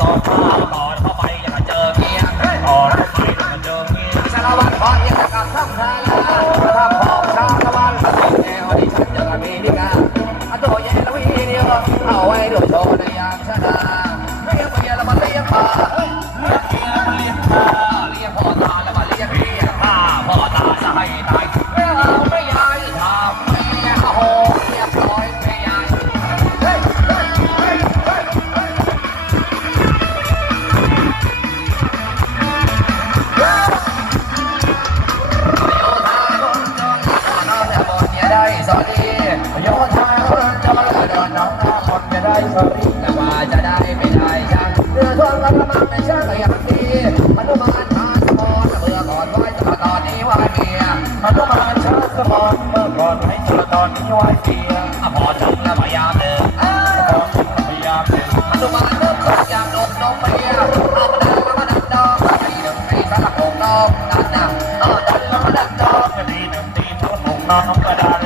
ต่อนข้าต่อนเข้าไปอย่าเจอเมียต่อไปอย่าเจอเมียสารวัตรพอเนีกลับทับทาลาทับขอชาตะวันแนวที่ฉันเจอเมียนี่กาอโตเยลวีนี่ก็เอาไว้ด้วยโชว์ในย โยธาเพิ่งจะมาเดินน้องนาคนจะได้สรีแต่ว่าจะได้ไม่ได้จังเรือทวนกันมาไม่ช่างอย่างดีอนุมานชาสมอนเมื่อก่อนไว้ตอนนี้ว่าเมียอนุมานชาสมอนเมื่อก่อนให้เจอตอนนี้ว่าเมียพอถึงแล้วพยายามเดินพอถึงพยายามเดินอนุมานเริ่มต้นจากนมนมเมียเอามาดันมาดันดอกตีหนึ่งตีสลับงน้องนั่นนะเอาดันมาดันดอกตีหนึ่งตีสลับงน้องก็ดัน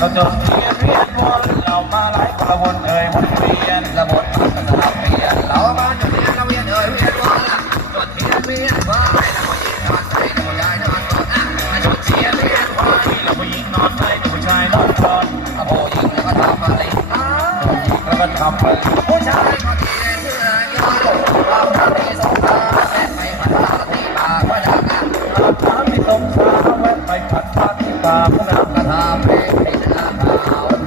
เราจบเรียนเรียนคนเรามาหลายคนละวนเอ่ยวนเวียนระบบวนสลับเพียนเรามาจบเรียนเราเรียนเอ่ยเวียนวนละจดเรียนเรียนว่าให้เราผู้หญิงนอนใส่เราผู้ชายนอนกออ่จดเรียนเรียนว่าให้เราผู้หญิงนอนใส่ผู้ชายนอนกอดอะบยิงแล้วก็ทำอะไรอะผู้หญิงแล้วก็ทำอะไรผู้ชายก็เรียนเพื่อย้อนเราทำให้สงสารแม่ไม่มาตาตีปากว่าดังอะเราทำให้สงสารแม่ไม่ขัดตาที่ปากพนักกระทำเอง